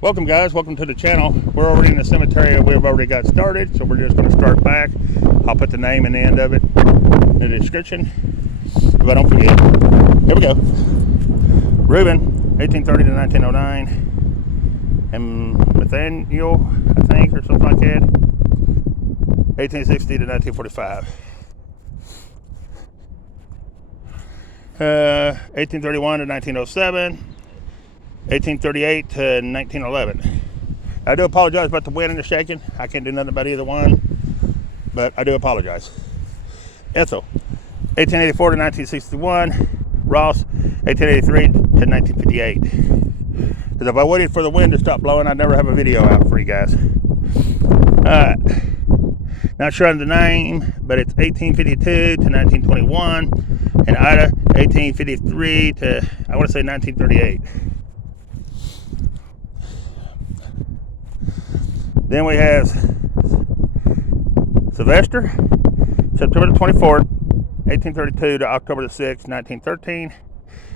Welcome guys, welcome to the channel. We're already in the cemetery. We've already got started, so we're just going to start back. I'll put the name in the end of it in the description if I don't forget. Here we go. Reuben, 1830 to 1909, and Nathaniel, I think, or something like that, 1860 to 1945. 1831 to 1907. 1838 to 1911. I do apologize about the wind and the shaking. I can't do nothing about either one, but I do apologize. Ethel, 1884 to 1961. Ross, 1883 to 1958. Because if I waited for the wind to stop blowing, I'd never have a video out for you guys. Alright. Not sure on the name, but it's 1852 to 1921. And Ida, 1853 to, I want to say 1938. Then we have Sylvester, September the 24th, 1832 to October the 6th, 1913.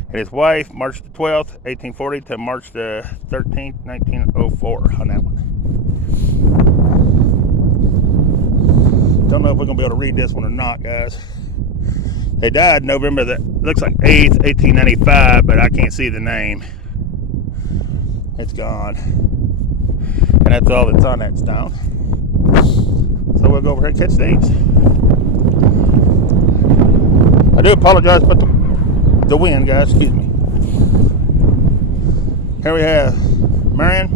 And his wife, March the 12th, 1840 to March the 13th, 1904 on that one. Don't know if we're going to be able to read this one or not, guys. They died November the, looks like 8th, 1895, but I can't see the name. It's gone. And that's all that's on that stone. So we'll go over here and catch these. I do apologize about the wind, guys. Excuse me. Here we have Marion,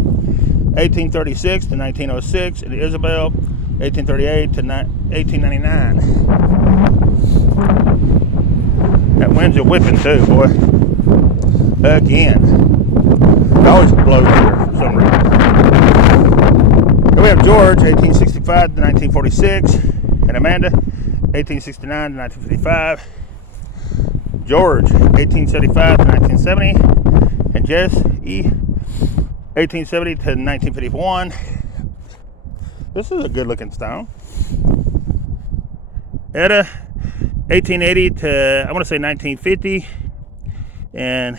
1836 to 1906, and Isabel, 1838 to 1899. That wind's a whipping too, boy. Again. It always blows here for some reason. Here we have George, 1865 to 1946, and Amanda, 1869 to 1955. George, 1875 to 1970, and Jess E, 1870 to 1951. This is a good looking stone. Etta, 1880 to, I want to say 1950, and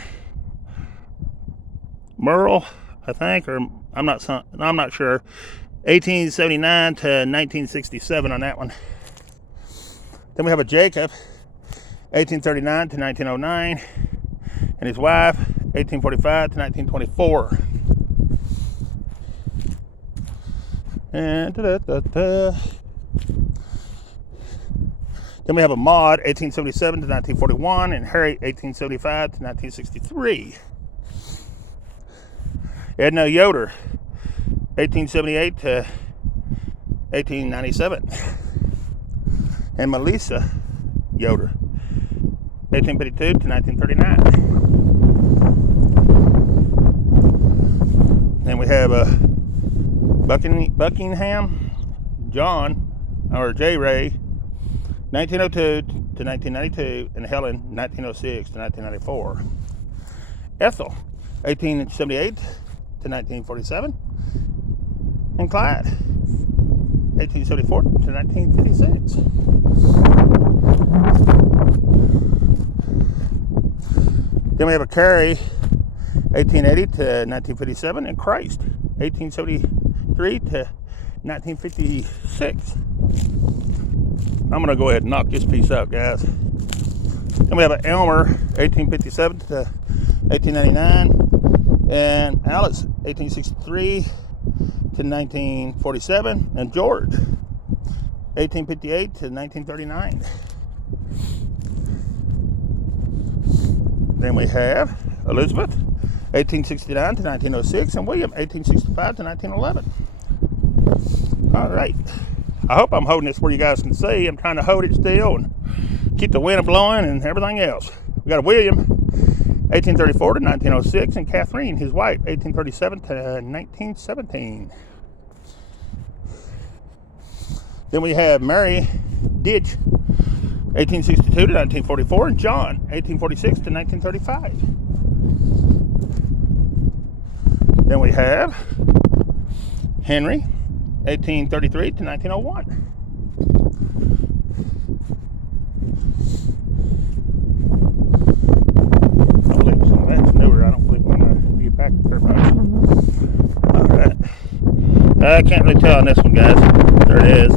Merle, I think, or I'm not sure, 1879 to 1967 on that one. Then we have a Jacob, 1839 to 1909, and his wife, 1845 to 1924. And then we have a Maud, 1877 to 1941, and Harry, 1875 to 1963. Edna Yoder, 1878 to 1897. And Melissa Yoder, 1852 to 1939. Then we have Buckingham John, or J. Ray, 1902 to 1992, and Helen, 1906 to 1994. Ethel, 1878 to 1947, and Clyde, 1874 to 1956. Then we have a Carrie, 1880 to 1957, and Christ, 1873 to 1956. I'm going to go ahead and knock this piece out, guys. Then we have an Elmer, 1857 to 1899, and Alice, 1863 to 1947, and George, 1858 to 1939. Then we have Elizabeth, 1869 to 1906, and William, 1865 to 1911. All right. I hope I'm holding this where you guys can see. I'm trying to hold it still and keep the wind blowing and everything else. We got a William, 1834 to 1906, and Catherine, his wife, 1837 to 1917. Then we have Mary Ditch, 1862 to 1944, and John, 1846 to 1935. Then we have Henry, 1833 to 1901. I believe some of that's newer. I don't believe I'm going to get back there much. I can't really tell on this one, guys. There it is.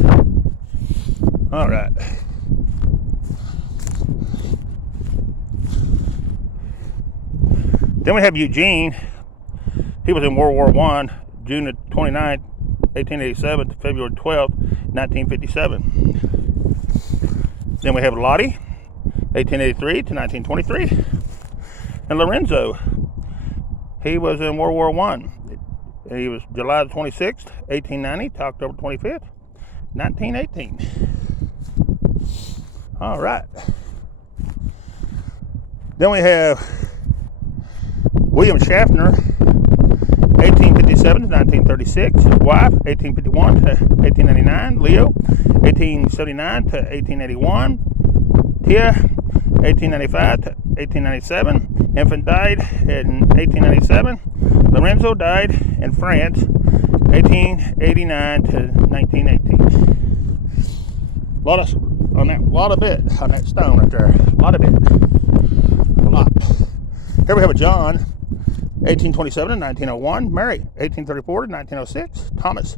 All right. Then we have Eugene. He was in World War I, June 29th, 1887 to February 12th, 1957. Then we have Lottie, 1883 to 1923. And Lorenzo, he was in World War I. He was July 26th, 1890 to October 25th, 1918. All right. Then we have William Schaffner, 1857 to 1936. Wife, 1851 to 1899. Leo, 1879 to 1881. Tia, 1895 to 1897. Infant died in 1897. Lorenzo died in France, 1889 to 1918. A lot of bit on that stone right there. A lot of bit. A lot. Here we have a John, 1827 to 1901. Mary, 1834 to 1906. Thomas,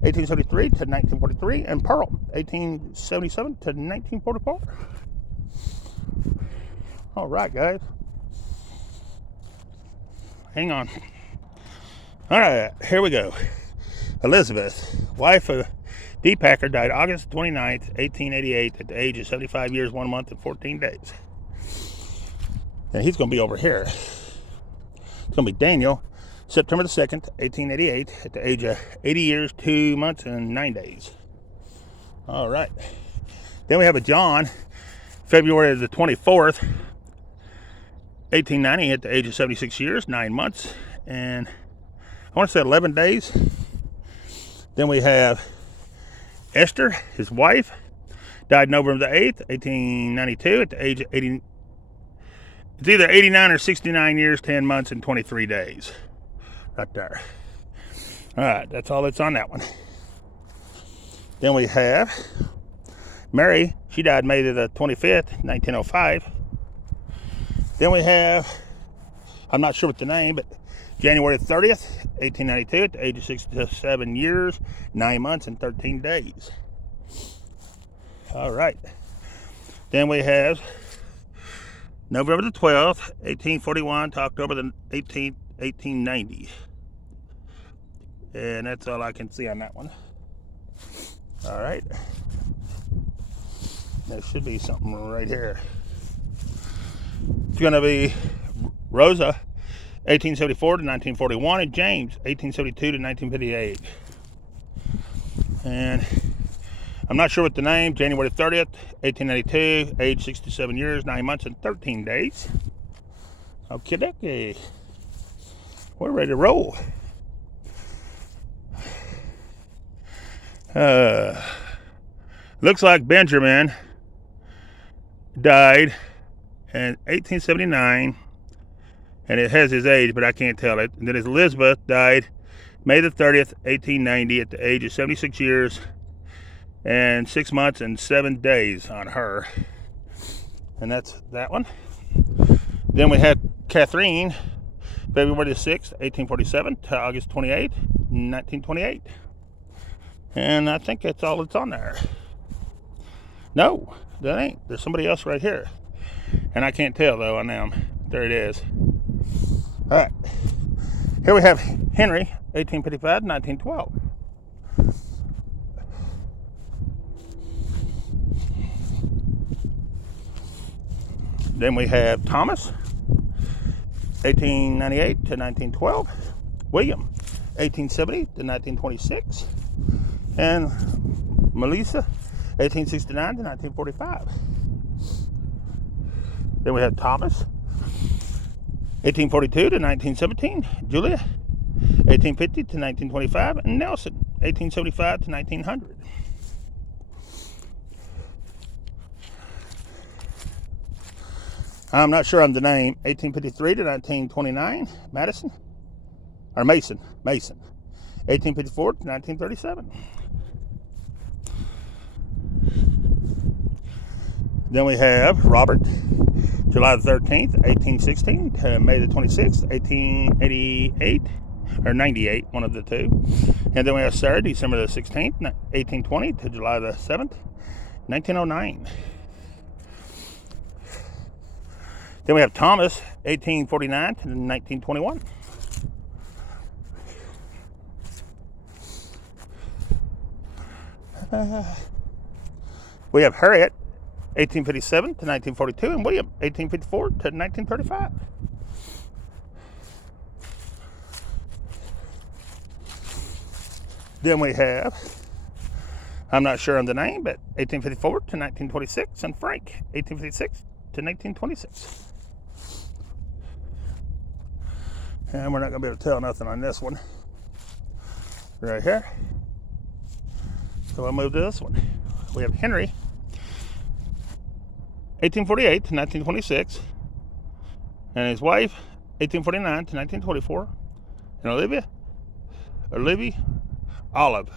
1873 to 1943. And Pearl, 1877 to 1944. All right, guys. Hang on. All right, here we go. Elizabeth, wife of D. Packer, died August 29th, 1888 at the age of 75 years, 1 month, and 14 days. And he's going to be over here. It's going to be Daniel, September the 2nd, 1888 at the age of 80 years, 2 months, and 9 days. All right. Then we have a John, February the 24th, 1890 at the age of 76 years, 9 months, and I want to say 11 days. Then we have Esther, his wife, died November the 8th, 1892 at the age of 80. It's either 89 or 69 years, 10 months, and 23 days. Right there. All right, that's all that's on that one. Then we have Mary. She died May the 25th, 1905. Then we have, I'm not sure what the name, but January 30th, 1892 at the age of 67 years, 9 months, and 13 days. All right. Then we have November the 12th, 1841 to October the 18th, 1890. And that's all I can see on that one. All right. There should be something right here. It's going to be Rosa, 1874 to 1941, and James, 1872 to 1958. And I'm not sure what the name, January 30th, 1892, age 67 years, 9 months, and 13 days. Okay, dokie. We're ready to roll. Looks like Benjamin died in 1879, and it has his age, but I can't tell it. And then his Elizabeth died May the 30th, 1890 at the age of 76 years and 6 months and 7 days on her. And that's that one. Then we had Catherine, February the 6th, 1847 to August 28th, 1928. And I think that's all that's on there. No, that ain't. There's somebody else right here. And I can't tell, though, on them. There it is. All right. Here we have Henry, 1855 to 1912. Then we have Thomas, 1898 to 1912. William, 1870 to 1926. And Melissa, 1869 to 1945. Then we have Thomas, 1842 to 1917. Julia, 1850 to 1925. And Nelson, 1875 to 1900. I'm not sure on the name. 1853 to 1929. Mason. 1854 to 1937. Then we have Robert, July the 13th, 1816 to May the 26th, 1888. or 98, one of the two. And then we have Sarah, December the 16th, 1820 to July the 7th, 1909. Then we have Thomas, 1849 to 1921. We have Harriet, 1857 to 1942, and William, 1854 to 1935. Then we have, I'm not sure on the name, but 1854 to 1926, and Frank, 1856 to 1926. And we're not going to be able to tell nothing on this one. Right here. So I'll move to this one. We have Henry, 1848 to 1926, and his wife, 1849 to 1924, and Olive,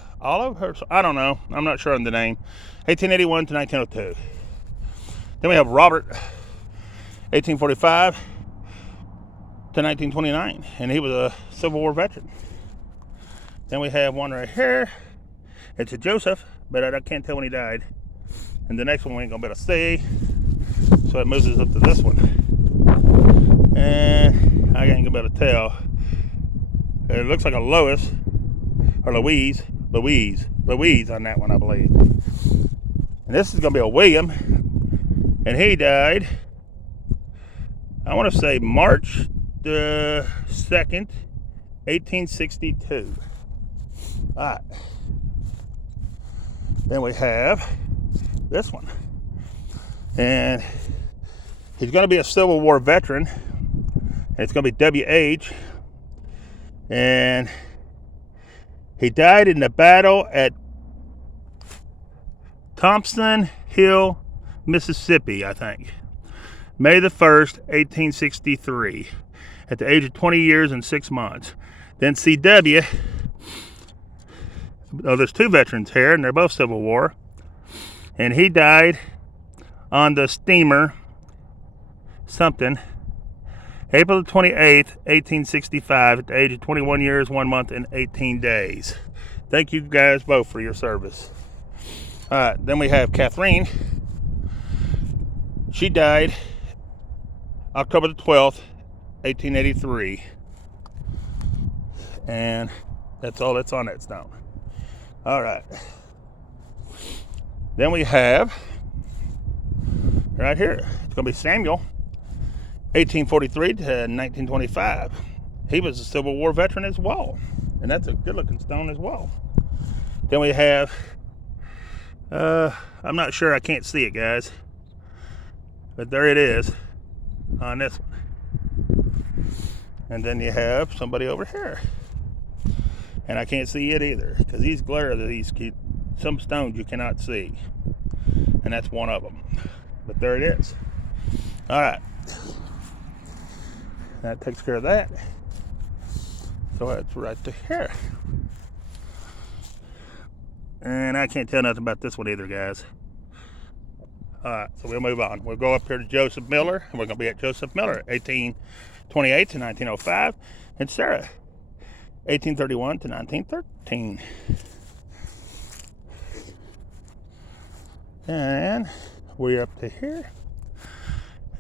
I don't know, I'm not sure on the name, 1881 to 1902. Then we have Robert, 1845 to 1929, and he was a Civil War veteran. Then we have one right here. It's a Joseph, but I can't tell when he died. And the next one we ain't gonna be able to see, so it moves us up to this one. And I ain't gonna be able to tell. It looks like a Louise on that one, I believe. And this is gonna be a William, and he died, I want to say March the 2nd, 1862. All right. Then we have this one. And he's going to be a Civil War veteran. And it's going to be W.H. And he died in the battle at Thompson Hill, Mississippi, I think. May the 1st, 1863. At the age of 20 years and 6 months. Then C.W. Oh, there's two veterans here, and they're both Civil War. And he died on the steamer something, April 28th, 1865, at the age of 21 years, 1 month, and 18 days. Thank you guys both for your service. All right, then we have Catherine. She died October the 12th, 1883. And that's all that's on that stone. All right. Then we have, right here, it's going to be Samuel, 1843 to 1925. He was a Civil War veteran as well. And that's a good-looking stone as well. Then we have, I'm not sure, I can't see it, guys. But there it is on this one. And then you have somebody over here. And I can't see it either, because these glare, some stones you cannot see. And that's one of them. But there it is. All right. That takes care of that. So that's right to here. And I can't tell nothing about this one either, guys. All right, so we'll move on. We'll go up here to Joseph Miller, and we're going to be at Joseph Miller, 1828 to 1905. And Sarah, 1831 to 1913. And we're up to here.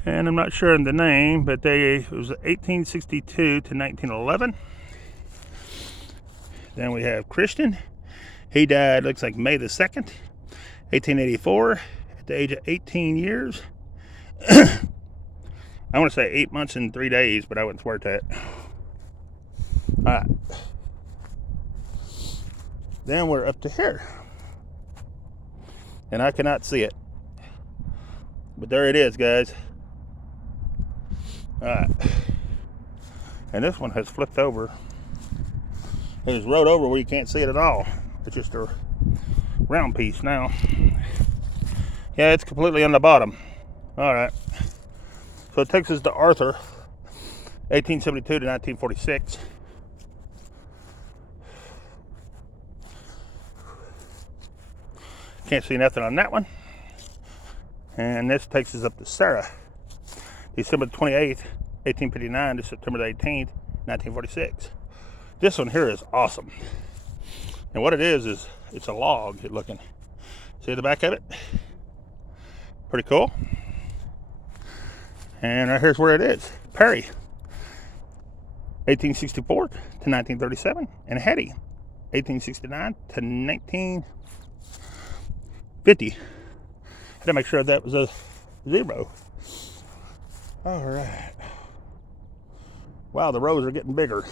And I'm not sure in the name, but it was 1862 to 1911. Then we have Christian. He died, looks like May the 2nd, 1884, at the age of 18 years. I want to say 8 months and 3 days, but I wouldn't swear to it. All right. Then we're up to here. And I cannot see it. But there it is, guys. All right. And this one has flipped over. It was rode over where you can't see it at all. It's just a round piece now. Yeah, it's completely on the bottom. All right. So it takes us to Arthur, 1872 to 1946. Can't see nothing on that one. And this takes us up to Sarah, December 28th, 1859 to September the 18th, 1946. This one here is awesome. And what it is it's a log looking. See the back of it? Pretty cool. And right here's where it is. Perry, 1864 to 1937. And Hetty, 1869 to 1950. Had to make sure that was a 0. All right. Wow, the rows are getting bigger.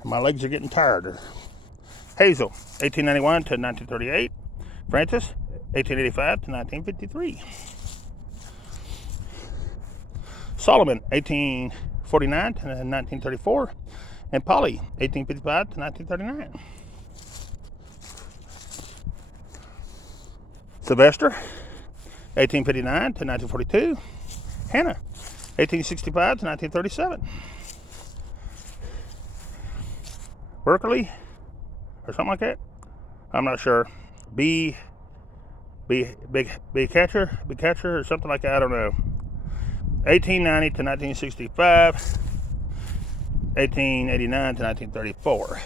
And my legs are getting tired. Hazel, 1891 to 1938. Francis, 1885 to 1953. Solomon, 1849 to 1934. And Polly, 1855 to 1939. Sylvester, 1859 to 1942. Hannah, 1865 to 1937. Berkeley, or something like that. I'm not sure. Big catcher, or something like that. I don't know. 1890 to 1965. 1889 to 1934.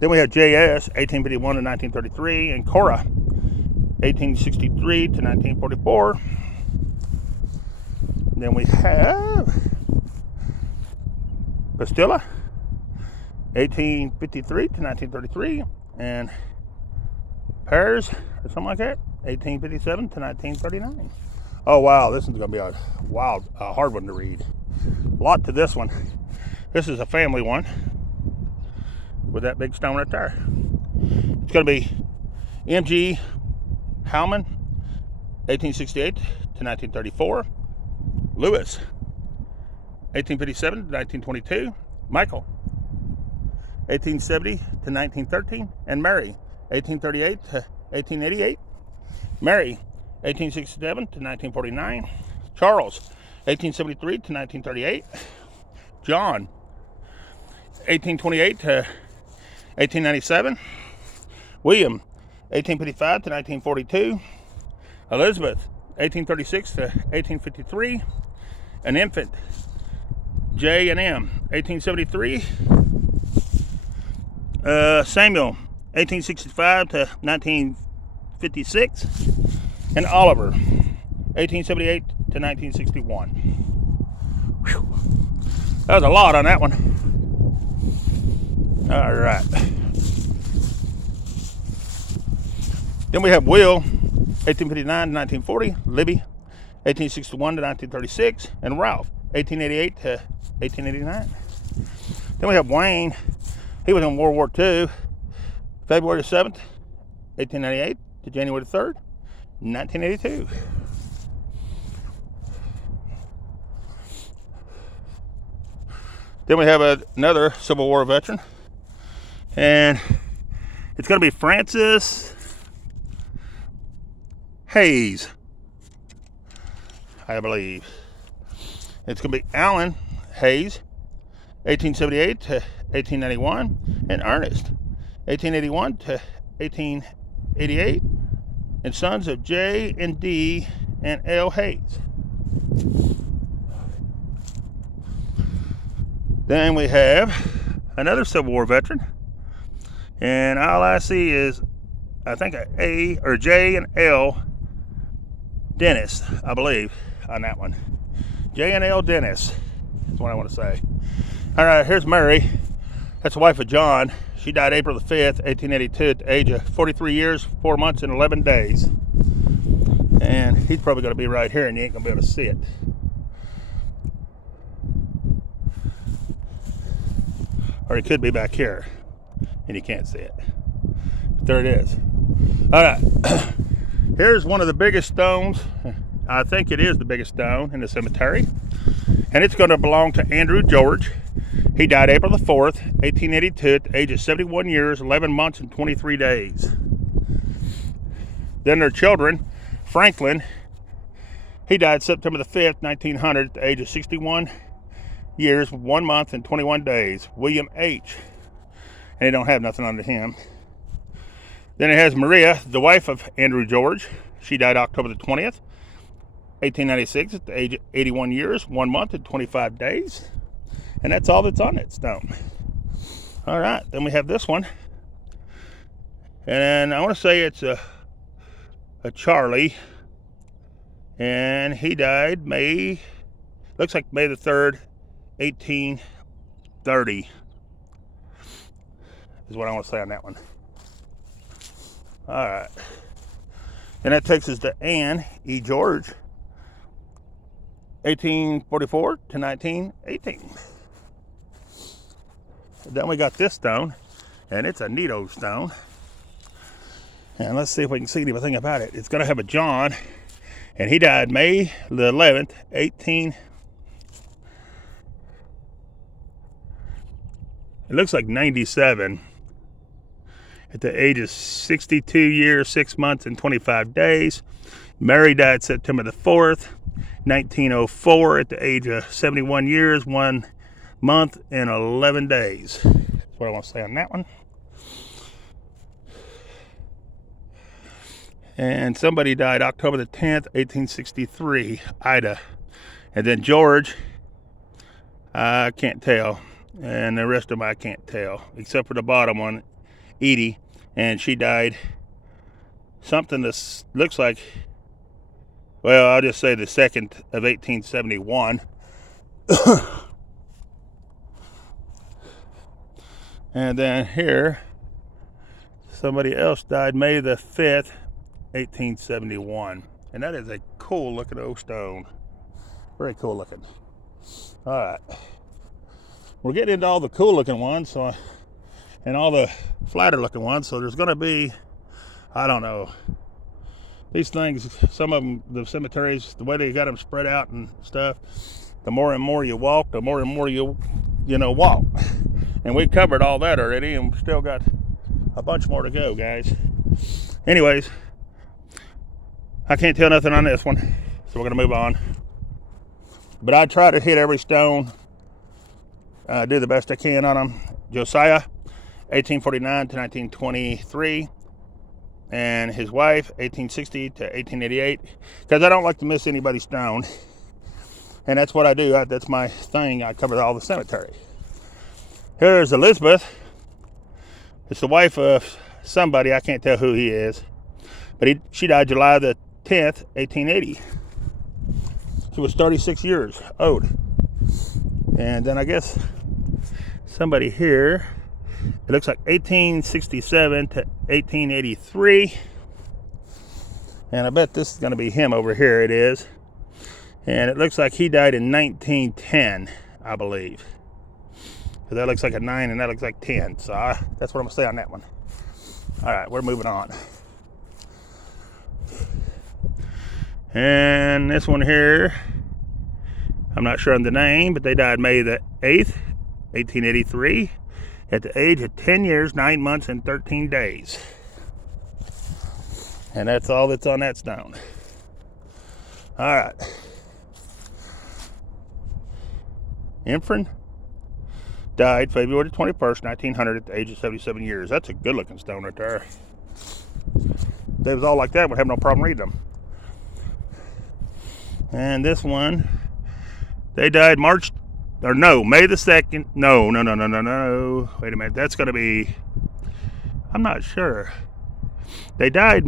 Then we have J.S. 1851 to 1933, and Cora, 1863 to 1944. Then we have Pastilla, 1853 to 1933, and Pears, or something like that, 1857 to 1939. Oh wow, this one's gonna be a hard one to read. A lot to this one. This is a family one with that big stone right there. It's gonna be M.G. Howman, 1868 to 1934. Lewis, 1857 to 1922. Michael, 1870 to 1913. And Mary, 1838 to 1888. Mary, 1867 to 1949. Charles, 1873 to 1938. John, 1828 to 1897. William, 1855 to 1942. Elizabeth, 1836 to 1853. An infant, J and M, 1873. Samuel, 1865 to 1956. And Oliver, 1878 to 1961. Whew. That was a lot on that one. All right. Then we have Will, 1859 to 1940. Libby, 1861 to 1936. And Ralph, 1888 to 1889. Then we have Wayne. He was in World War II. February 7th, 1898 to January 3rd, 1982. Then we have another Civil War veteran. And it's going to be Francis Hayes, I believe. It's going to be Alan Hayes, 1878 to 1891, and Ernest, 1881 to 1888, and sons of J and D and L Hayes. Then we have another Civil War veteran, and all I see is, I think, A or J and L Dennis, I believe, on that one. J and L Dennis is what I want to say. All right, here's Mary. That's the wife of John. She died April the 5th, 1882, at the age of 43 years, 4 months, and 11 days. And he's probably going to be right here, and you ain't going to be able to see it. Or he could be back here, and you can't see it. But there it is. All right. Here's one of the biggest stones. I think it is the biggest stone in the cemetery. And it's going to belong to Andrew George. He died April the 4th, 1882, at the age of 71 years, 11 months, and 23 days. Then their children, Franklin, he died September the 5th, 1900, at the age of 61 years, 1 month, and 21 days. William H. And they don't have nothing under him. Then it has Maria, the wife of Andrew George. She died October the 20th, 1896, at the age of 81 years, 1 month, and 25 days. And that's all that's on that stone. All right, then we have this one. And I want to say it's a Charlie. And he died looks like May the 3rd, 1830 is what I want to say on that one. All right. And that takes us to Ann E. George, 1844 to 1918. Then we got this stone, and it's a neato stone. And let's see if we can see anything about it. It's going to have a John, and he died May the 11th, 18. It looks like 97. At the age of 62 years, 6 months, and 25 days. Mary died September the 4th, 1904, at the age of 71 years, 1 month, and 11 days. That's what I want to say on that one. And somebody died October the 10th, 1863, Ida. And then George, I can't tell. And the rest of them I can't tell, except for the bottom one, Edie. And she died something that looks like, well, I'll just say the 2nd of 1871. And then here, somebody else died May the 5th, 1871. And that is a cool looking old stone. Very cool looking. All right. We're getting into all the cool looking ones, and all the flatter looking ones. So there's going to be, I don't know, these things, some of them, the cemeteries, the way they got them spread out and stuff, the more and more you walk, the more and more you walk. And we covered all that already, and we still got a bunch more to go, guys. Anyways, I can't tell nothing on this one, so we're going to move on. But I try to hit every stone, do the best I can on them. Josiah, 1849 to 1923, and his wife, 1860 to 1888, because I don't like to miss anybody's stone, and that's what I do. That's my thing. I cover all the cemetery. Here's Elizabeth. It's the wife of somebody, I can't tell who he is, but she died July the 10th, 1880. She was 36 years old. And then I guess somebody here, it looks like 1867 to 1883. And I bet this is going to be him over here. It is. And it looks like he died in 1910, I believe. So that looks like a 9 and that looks like 10. So that's what I'm going to say on that one. All right, we're moving on. And this one here, I'm not sure on the name, but they died May the 8th, 1883, at the age of 10 years, 9 months, and 13 days. And that's all that's on that stone. All right. Infrin died February 21st, 1900, at the age of 77 years. That's a good looking stone right there. If they was all like that, we'd have no problem reading them. And this one, they died May the 2nd. No. Wait a minute. That's going to be, I'm not sure. They died,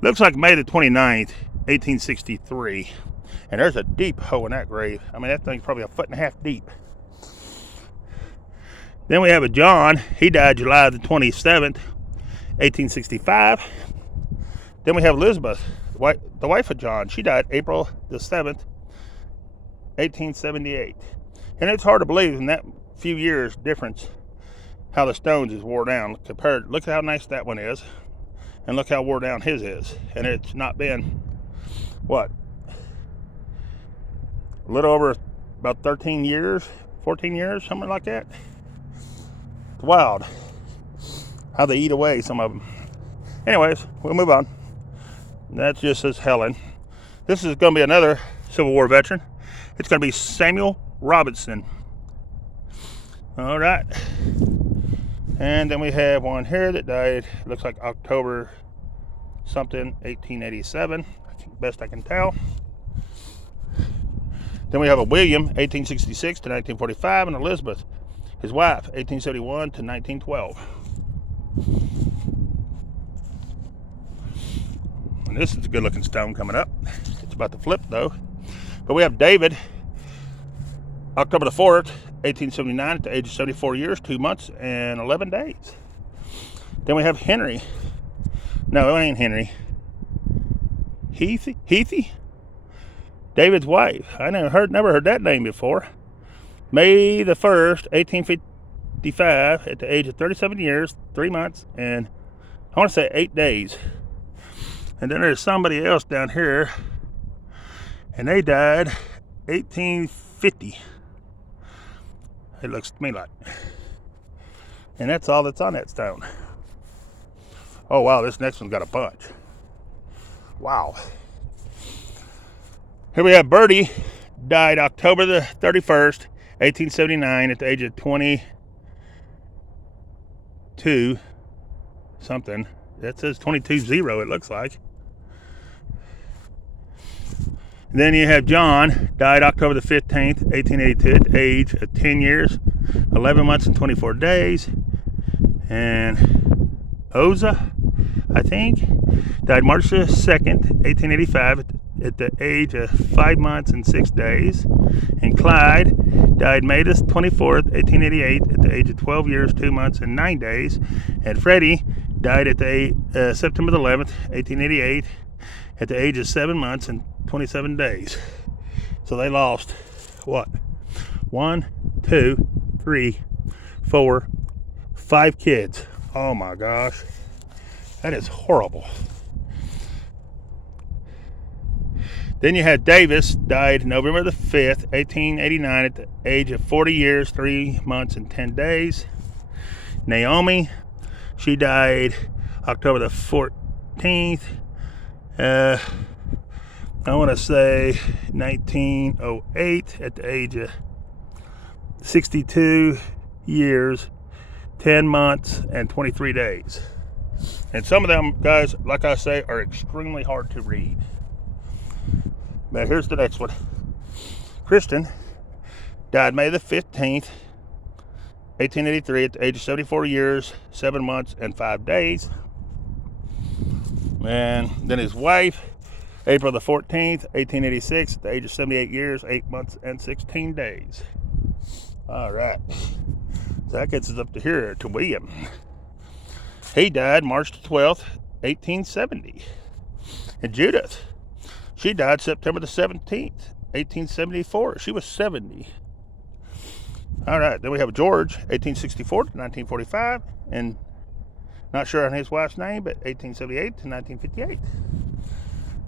looks like May the 29th, 1863. And there's a deep hole in that grave. I mean, that thing's probably 1.5 feet deep. Then we have a John. He died July the 27th, 1865. Then we have Elizabeth, the wife of John. She died April the 7th, 1878. And it's hard to believe in that few years difference how the stones is wore down compared. Look how nice that one is, and look how wore down his is. And it's not been, what, a little over about 13 years, 14 years, something like that. It's wild how they eat away some of them. Anyways, we'll move on. That's just as Helen. This is going to be another Civil War veteran. It's going to be Samuel Robinson. All right. And then we have one here that died, looks like October something, 1887. Best I can tell. Then we have a William, 1866 to 1945, and Elizabeth, his wife, 1871 to 1912. And this is a good looking stone coming up. It's about to flip though. But we have David, October the 4th, 1879 at the age of 74 years, 2 months and 11 days. Then we have Henry. No, it ain't Henry. Heathy? David's wife. I never heard that name before. May the 1st, 1855 at the age of 37 years, 3 months and I want to say 8 days. And then there's somebody else down here, and they died 1850. It looks to me like. And that's all that's on that stone. Oh wow, this next one's got a bunch. Wow. Here we have Bertie, died October the 31st, 1879 at the age of 22 something. That says 22-0, it looks like. Then you have John, died October the 15th, 1882 at the age of 10 years, 11 months and 24 days. And Oza, I think, died March the 2nd, 1885 at the age of 5 months and 6 days. And Clyde died May the 24th, 1888 at the age of 12 years, 2 months and 9 days. And Freddie died at the September the 11th, 1888 at the age of 7 months and 27 days. So they lost, what? 1, 2, 3, 4, 5 kids. Oh my gosh. That is horrible. Then you had Davis, died November the 5th, 1889 at the age of 40 years, 3 months and 10 days. Naomi, she died October the 14th. I want to say 1908 at the age of 62 years, 10 months, and 23 days. And some of them, guys, like I say, are extremely hard to read. But here's the next one. Kristen died May the 15th, 1883 at the age of 74 years, 7 months, and 5 days. And then his wife, April the 14th, 1886 at the age of 78 years, 8 months, and 16 days. All right. So that gets us up to here, to William. He died March the 12th, 1870. And Judith, she died September the 17th, 1874. She was 70. All right, then we have George, 1864 to 1945, and not sure on his wife's name, but 1878 to 1958.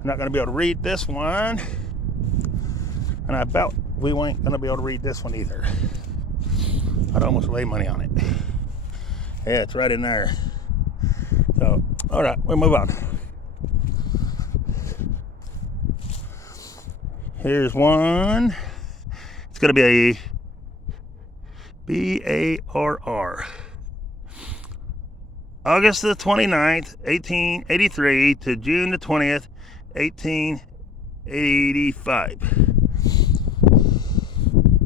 I'm not going to be able to read this one, and I bet we ain't going to be able to read this one either. I'd almost lay money on it. Yeah, it's right in there. So, all right, we'll move on. Here's one. It's going to be a BARR. August the 29th, 1883 to June the 20th, 1885.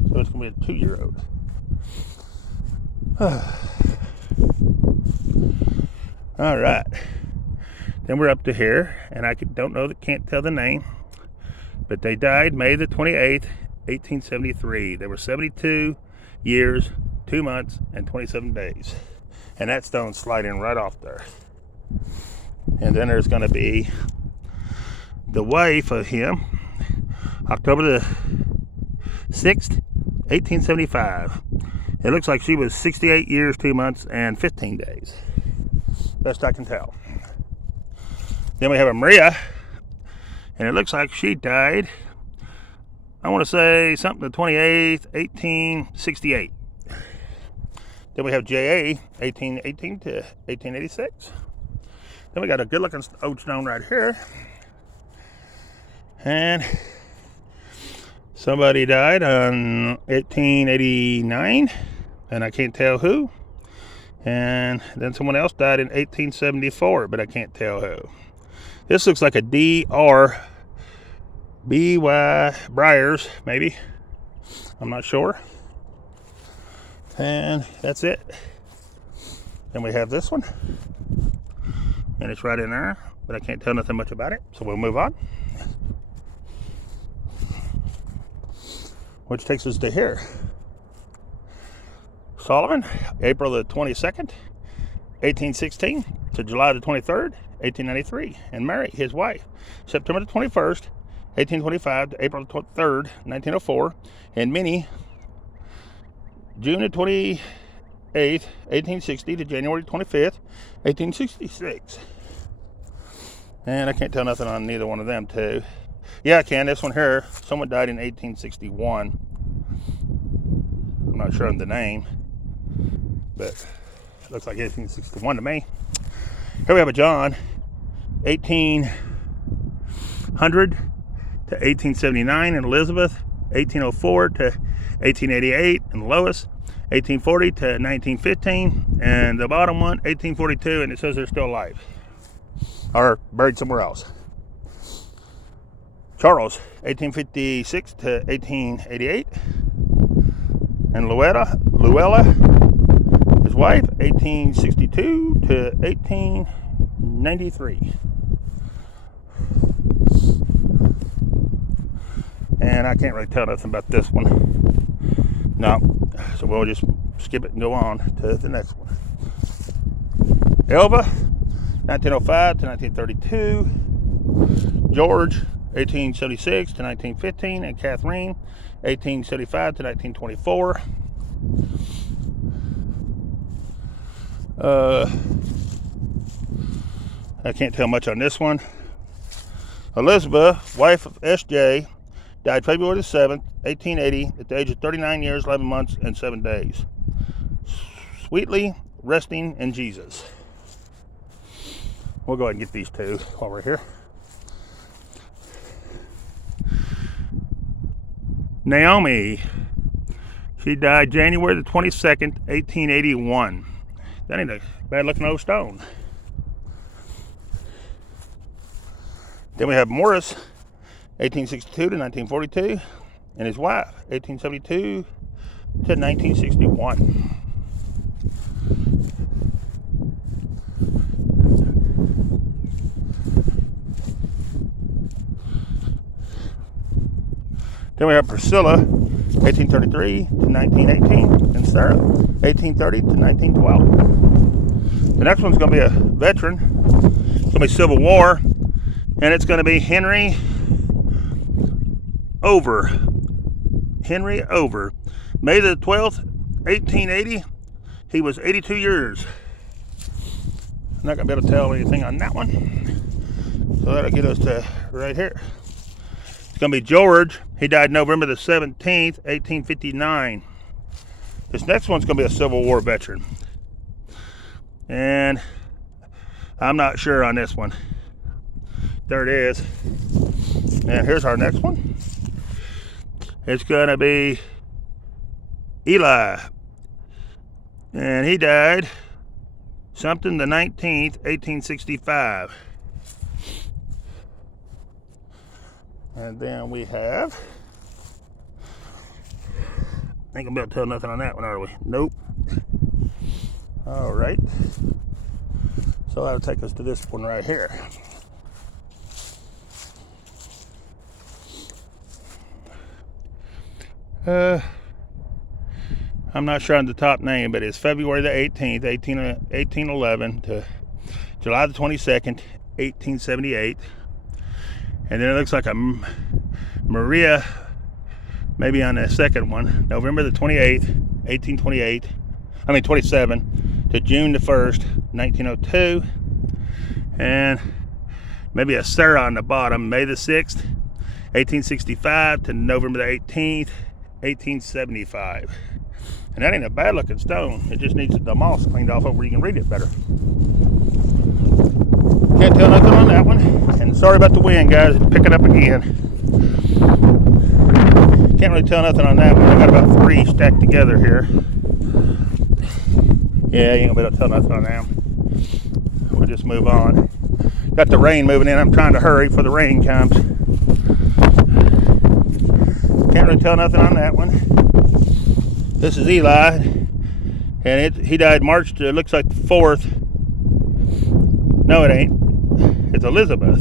So it's going to be a 2-year-old. All right. Then we're up to here, and I can't tell the name, but they died May the 28th, 1873. They were 72 years, 2 months, and 27 days. And that stone's sliding right off there. And then there's going to be the wife of him, October the 6th, 1875. It looks like she was 68 years, 2 months, and 15 days. Best I can tell. Then we have a Maria, and it looks like she died, I want to say something the 28th, 1868. Then we have J.A., 1818 to 1886. Then we got a good looking old stone right here. And somebody died on 1889, and I can't tell who. And then someone else died in 1874, but I can't tell who. This looks like a DRB B.Y. Briars, maybe. I'm not sure. And that's it. Then we have this one. And it's right in there, but I can't tell nothing much about it. So we'll move on. Which takes us to here. Solomon, April the 22nd, 1816 to July the 23rd, 1893. And Mary, his wife, September the 21st, 1825 to April the 3rd, 1904. And Minnie, June the 28th, 1860 to January 25th, 1866. And I can't tell nothing on neither one of them too. Yeah, I can. This one here, someone died in 1861. I'm not sure on the name, but it looks like 1861 to me. Here we have a John, 1800 to 1879, and Elizabeth, 1804 to 1888, and Lois, 1840 to 1915, and the bottom one, 1842, and it says they're still alive, or buried somewhere else. Charles, 1856 to 1888, and Luella, his wife, 1862 to 1893. And I can't really tell nothing about this one. No, so we'll just skip it and go on to the next one. Elva, 1905 to 1932. George, 1876 to 1915, and Catherine, 1875 to 1924. I can't tell much on this one. Elizabeth, wife of S.J., died February the 7th, 1880, at the age of 39 years, 11 months, and 7 days. Sweetly resting in Jesus. We'll go ahead and get these two while we're here. Naomi, she died January the 22nd, 1881. That ain't a bad looking old stone. Then we have Morris, 1862 to 1942, and his wife, 1872 to 1961. Then we have Priscilla, 1833 to 1918, and Sarah, 1830 to 1912. The next one's going to be a veteran. It's going to be Civil War, and it's going to be Henry Over. Henry Over. May the 12th, 1880. He was 82 years. I'm not going to be able to tell anything on that one. So that'll get us to right here. It's going to be George. He died November the 17th, 1859. This next one's going to be a Civil War veteran. And I'm not sure on this one. There it is. And here's our next one. It's going to be Eli. And he died something the 19th, 1865. And then we have, ain't gonna be able to tell nothing on that one, are we? Nope. All right. So that'll take us to this one right here. I'm not sure on the top name, but it's February the 18th, 1811 to July the 22nd, 1878. And then it looks like a Maria, maybe on the second one, November the 28th, 27 to June the 1st, 1902. And maybe a Sarah on the bottom, May the 6th, 1865 to November the 18th, 1875. And that ain't a bad looking stone. It just needs the moss cleaned off where you can read it better. Can't tell nothing on that one. And sorry about the wind, guys. It's picking up again. Can't really tell nothing on that one. I got about 3 stacked together here. Yeah, you ain't gonna be able to tell nothing on them. We'll just move on. Got the rain moving in. I'm trying to hurry before the rain comes. Can't really tell nothing on that one. This is Eli, and he died March, it looks like the 4th. No, it ain't. It's Elizabeth.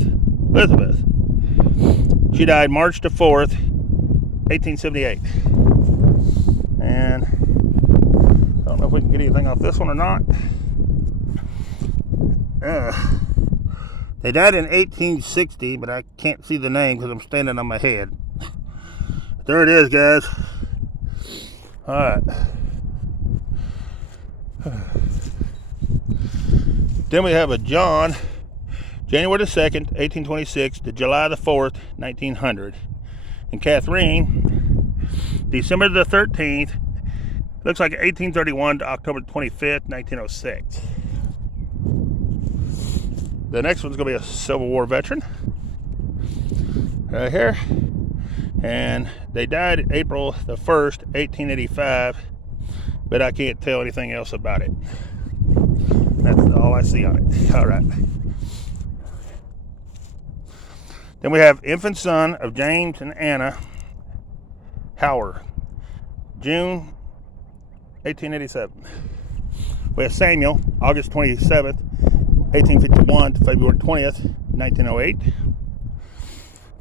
She died March the 4th, 1878. And I don't know if we can get anything off this one or not. They died in 1860, but I can't see the name because I'm standing on my head. There it is, guys. All right. Then we have a John, January the 2nd, 1826 to July the 4th, 1900. And Catherine, December the 13th, looks like 1831 to October 25th, 1906. The next one's going to be a Civil War veteran. Right here. And they died April the 1st, 1885. But I can't tell anything else about it. That's all I see on it. All right. Then we have infant son of James and Anna Howard, June 1887. We have Samuel, August 27th, 1851 to February 20th, 1908.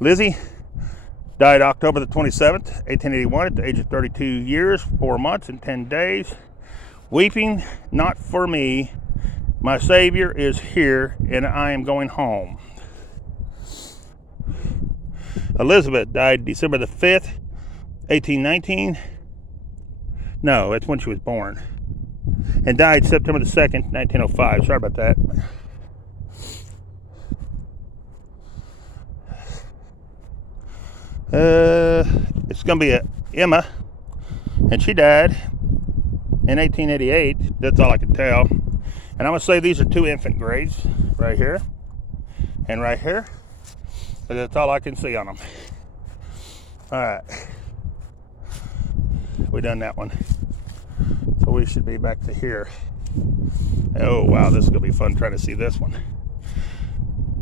Lizzie died October the 27th, 1881 at the age of 32 years, 4 months and 10 days. Weeping not for me, my Savior is here and I am going home. Elizabeth died December the 5th, 1819. No, that's when she was born. And died September the 2nd, 1905. Sorry about that. It's going to be Emma, and she died in 1888. That's all I can tell. And I'm going to say these are 2 infant graves, right here and right here. But that's all I can see on them. All right. We done that one. So we should be back to here. Oh, wow, this is going to be fun trying to see this one.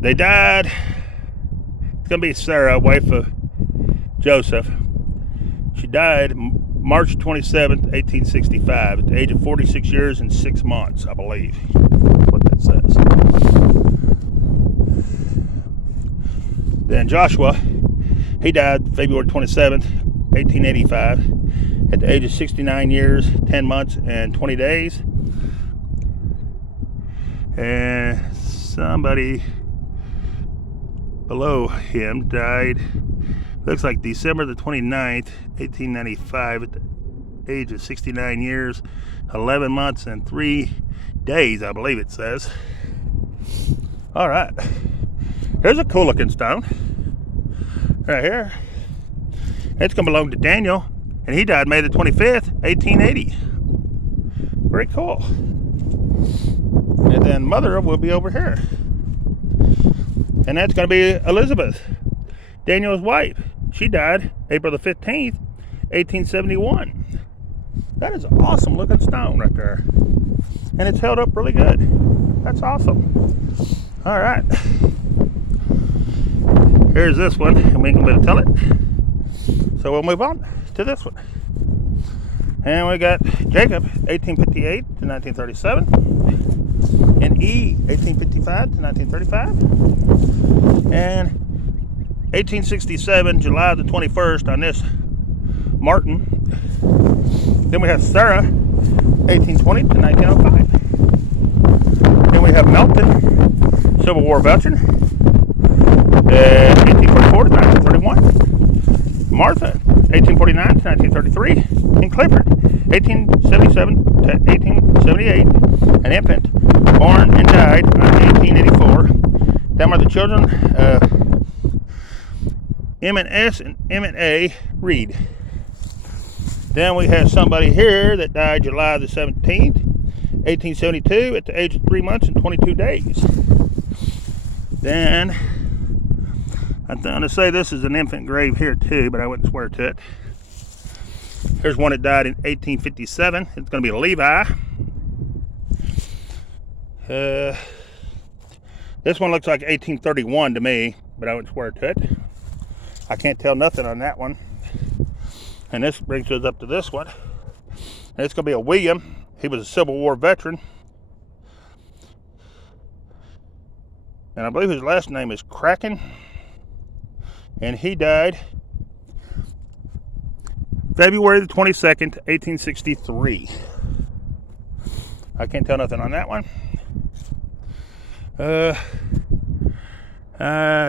They died. It's going to be Sarah, wife of Joseph. She died March 27th, 1865, at the age of 46 years and 6 months, I believe. That's what that says. Then Joshua, he died February 27th, 1885, at the age of 69 years, 10 months, and 20 days. And somebody below him died, looks like December the 29th, 1895, at the age of 69 years, 11 months, and 3 days, I believe it says. All right. Here's a cool looking stone. Right here. It's going to belong to Daniel, and he died May the 25th, 1880. Very cool. And then mother will be over here. And that's going to be Elizabeth, Daniel's wife. She died April the 15th, 1871. That is an awesome looking stone right there. And it's held up really good. That's awesome. All right. Here's this one, and we ain't going to be able to tell it. So we'll move on to this one. And we got Jacob, 1858 to 1937. And E, 1855 to 1935. And 1867, July the 21st on this Martin. Then we have Sarah, 1820 to 1905. Then we have Melton, Civil War veteran, 1844 to 1931. Martha, 1849 to 1933. And Clifford, 1877 to 1878. An infant, born and died in 1884. Them are the children of Emmett S. and Emmett A. Reed. Then we have somebody here that died July the 17th, 1872, at the age of 3 months and 22 days. Then, I'm going to say this is an infant grave here too, but I wouldn't swear to it. Here's one that died in 1857. It's going to be Levi. This one looks like 1831 to me, but I wouldn't swear to it. I can't tell nothing on that one. And this brings us up to this one. And it's going to be a William. He was a Civil War veteran. And I believe his last name is Kraken. And he died February the 22nd, 1863. I can't tell nothing on that one.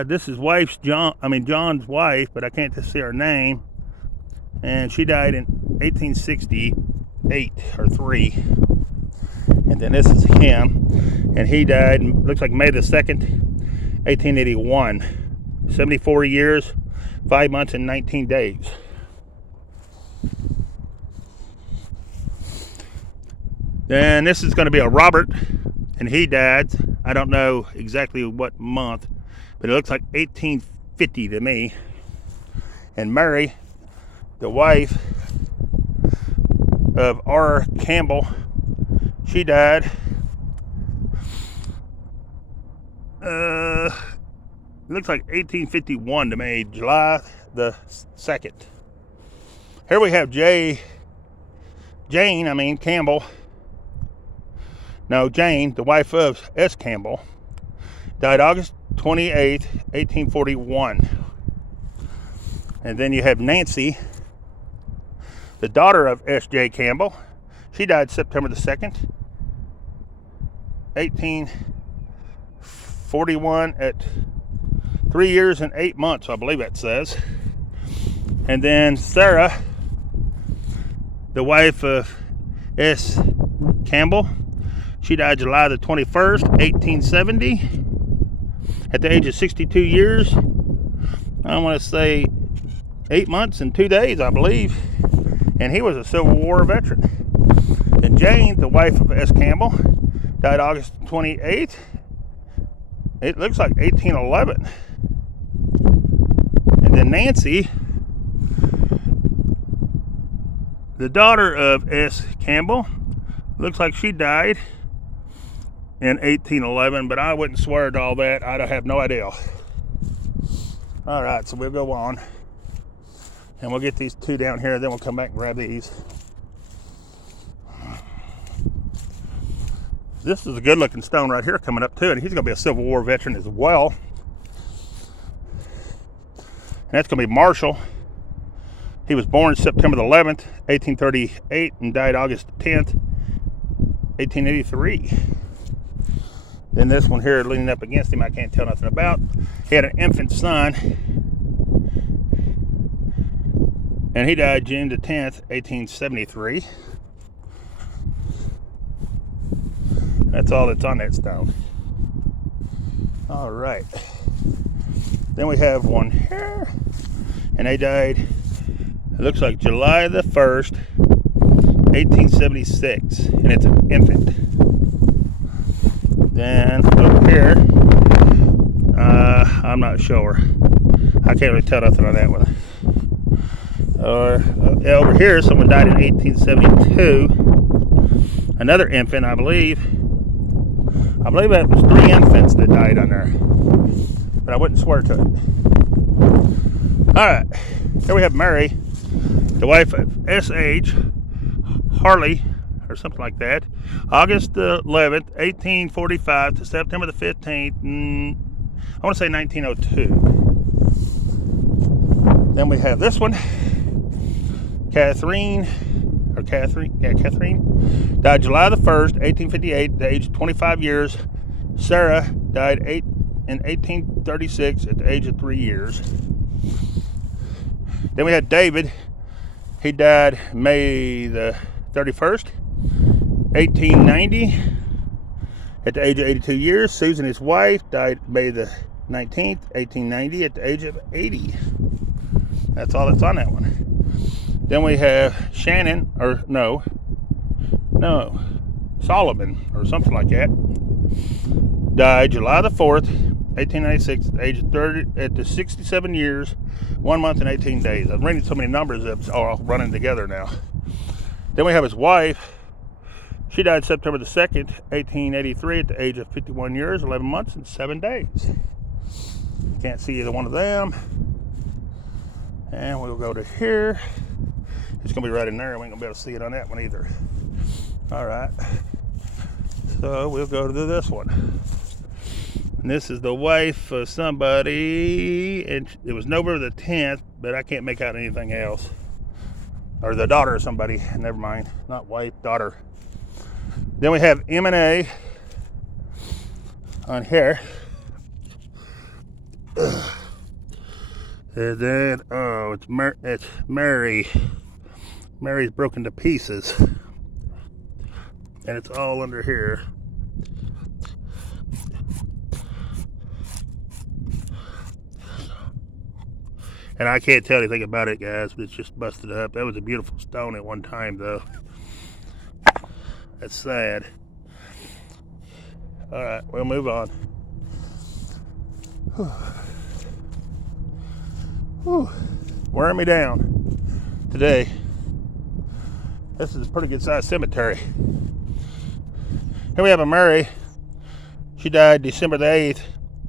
This is John's wife, but I can't just see her name. And she died in 1868 or 3. And then this is him. And he died, looks like May the 2nd, 1881. 74 years, 5 months, and 19 days. Then this is going to be a Robert, and he died, I don't know exactly what month, but it looks like 1850 to me. And Mary, the wife of R. Campbell, she died looks like 1851 to me, July the 2nd. Here we have Jane Campbell. No, Jane, the wife of S. Campbell, died August 28th, 1841. And then you have Nancy, the daughter of S.J. Campbell. She died September the 2nd, 1841 at 3 years and 8 months, I believe that says. And then Sarah, the wife of S. Campbell, she died July the 21st, 1870 at the age of 62 years. I want to say 8 months and 2 days, I believe. And he was a Civil War veteran. And Jane, the wife of S. Campbell, died August 28th. It looks like 1811. And then Nancy, the daughter of S. Campbell, looks like she died in 1811, but I wouldn't swear to all that. I have no idea. All right, so we'll go on. And we'll get these two down here, then we'll come back and grab these. This is a good looking stone right here coming up too, and he's going to be a Civil War veteran as well. And that's going to be Marshall. He was born September the 11th, 1838, and died August 10th, 1883. Then this one here leaning up against him, I can't tell nothing about. He had an infant son, and he died June the 10th, 1873. That's all that's on that stone. All right. Then we have one here, and they died, it looks like July the 1st, 1876, and it's an infant. Then over here, I'm not sure. I can't really tell nothing on that one. Over here, someone died in 1872. Another infant, I believe. I believe that was 3 infants that died on there, but I wouldn't swear to it. All right, here we have Mary, the wife of S.H. Harley, or something like that, August the 11th, 1845 to September the 15th, I want to say 1902. Then we have this one, Catherine, died July the 1st, 1858, at the age of 25 years. Sarah died in 1836 at the age of 3 years. Then we had David. He died May the 31st, 1890 at the age of 82 years. Susan, his wife, died May the 19th, 1890 at the age of 80. That's all that's on that one. Then we have Solomon, or something like that. Died July the 4th, 1896 at the age of 30, at the 67 years, 1 month and 18 days. I'm reading so many numbers that's all running together now. Then we have his wife. She died September the 2nd, 1883 at the age of 51 years, 11 months and 7 days. Can't see either one of them. And we'll go to here. It's going to be right in there. We ain't going to be able to see it on that one either. All right. So we'll go to this one. And this is the wife of somebody, and it was November the 10th, but I can't make out anything else. Or the daughter of somebody. Never mind. Not wife, daughter. Then we have M&A on here. And then, oh, it's Mary. Mary's broken to pieces. And it's all under here. And I can't tell anything about it, guys, but it's just busted up. That was a beautiful stone at one time, though. That's sad. All right, we'll move on. Whew. Wearing me down today. This is a pretty good sized cemetery. Here we have a Mary. She died December the 8th,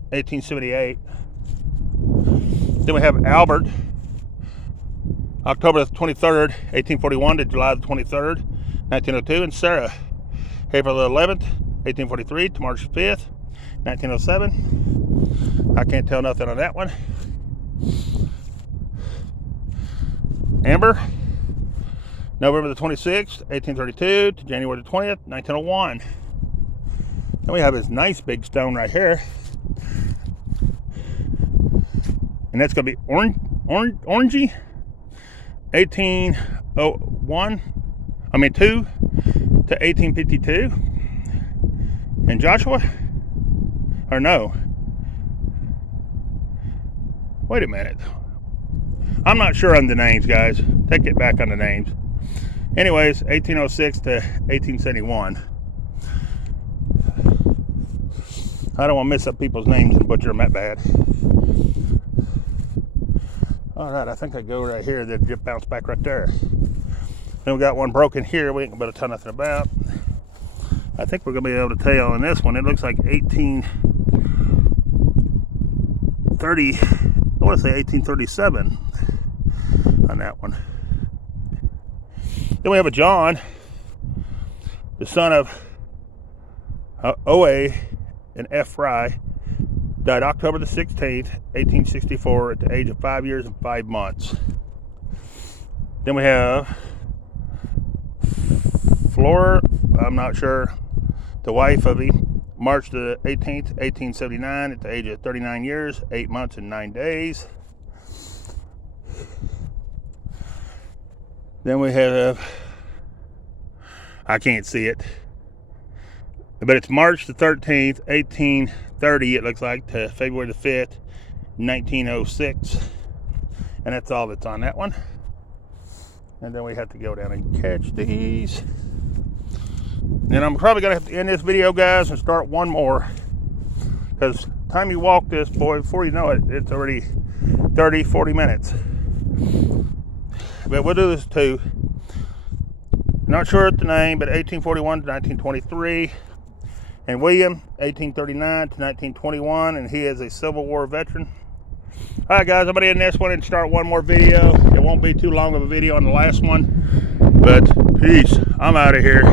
1878. Then we have Albert, October the 23rd, 1841 to July the 23rd, 1902. And Sarah, April the 11th, 1843 to March 5th, 1907. I can't tell nothing on that one. Amber, November the 26th, 1832 to January the 20th, 1901. Then we have this nice big stone right here. And that's going to be orangey. 2 to 1852. And Joshua? Or no. Wait a minute. I'm not sure on the names, guys. Take it back on the names. Anyways, 1806 to 1871. I don't want to mess up people's names and butcher them that bad. All right, I think I go right here, then just bounce back right there. Then we got one broken here we ain't gonna be able to tell nothing about. I think we're gonna be able to tell on this one. It looks like 1830, I want to say 1837 on that one. Then we have a John, the son of O.A. and F. Fry, died October the 16th, 1864 at the age of 5 years and 5 months. Then we have Flora, I'm not sure, the wife of him, March the 18th, 1879 at the age of 39 years, 8 months and 9 days. Then we have, I can't see it, but it's March the 13th, 1830, it looks like, to February the 5th, 1906. And that's all that's on that one. And then we have to go down and catch these. And I'm probably going to have to end this video, guys, and start one more. Because time you walk this, boy, before you know it, it's already 30, 40 minutes. But we'll do this too. Not sure of the name, but 1841 to 1923. And William, 1839 to 1921, and he is a Civil War veteran. All right, guys, I'm going to end this one and start one more video. It won't be too long of a video on the last one, but peace. I'm out of here.